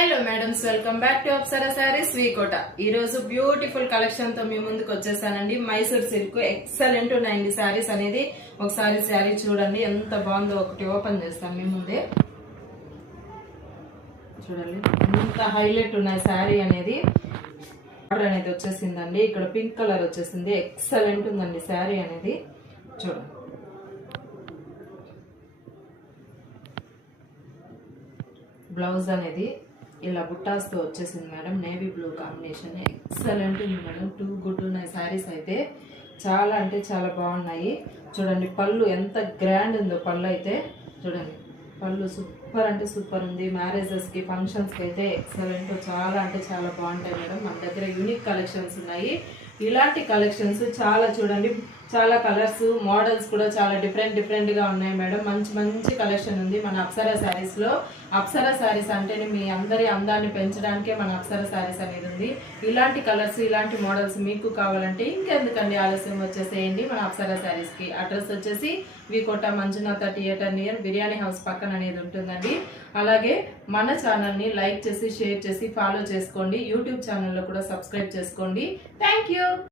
Hello madams, welcome back to Apsara saris V Kota. ఈ రోజు beautiful collection తో మీ ముందుకు వచ్చేసానండి. మైసూర్ సిల్క్ ఎక్సలెంట్ ఉన్నాయండి సారీస్ అనేది. ఒకసారి శారీ చూడండి ఎంత బాగుందో. ఒకటి ఓపెన్ చేస్తాను మీ ముందే చూడండి. ఎంత హైలైట్ ఉన్నాయి శారీ అనేది. ఆర్డర్ అనేది వచ్చేసిందండి. ఇక్కడ పింక్ కలర్ వచ్చేసింది. ఎక్సలెంట్ ఉందండి శారీ అనేది. చూడండి బ్లౌజ్ అనేది ఇలా బుట్టాస్తో వచ్చేసింది madam. Navy blue combination excellent ఉంది మేడం. టూ గుడ్ ఉన్నాయి శారీస్ అయితే. చాలా అంటే చాలా బాగున్నాయి. చూడండి పళ్ళు ఎంత గ్రాండ్ ఉందో. పళ్ళు అయితే చూడండి, పళ్ళు సూపర్ అంటే సూపర్ ఉంది. మ్యారేజెస్కి ఫంక్షన్స్కి అయితే ఎక్సలెంట్. చాలా అంటే చాలా బాగుంటాయి మేడం. మన దగ్గర యూనిక్ కలెక్షన్స్ ఉన్నాయి. ఇలాంటి కలెక్షన్స్ చాలా చూడండి. చాలా కలర్స్ మోడల్స్ కూడా చాలా డిఫరెంట్గా ఉన్నాయి మేడం. మంచి మంచి కలెక్షన్ ఉంది మన అప్సరా శారీస్లో. అప్సరా శారీస్ అంటేనే మీ అందరి అందాన్ని పెంచడానికే మన అప్సరా శారీస్ అనేది ఉంది. ఇలాంటి కలర్స్ ఇలాంటి మోడల్స్ మీకు కావాలంటే ఇంకెందుకండి ఆలస్యం, వచ్చేసేయండి మన అప్సరా శారీస్కి. అడ్రస్ వచ్చేసి V Kota Manjunatha theatre near biryani house పక్కన అనేది ఉంటుందండి. అలాగే మన ఛానల్ని లైక్ చేసి షేర్ చేసి ఫాలో చేసుకోండి. యూట్యూబ్ ఛానల్లో కూడా సబ్స్క్రైబ్ చేసుకోండి. Thank you.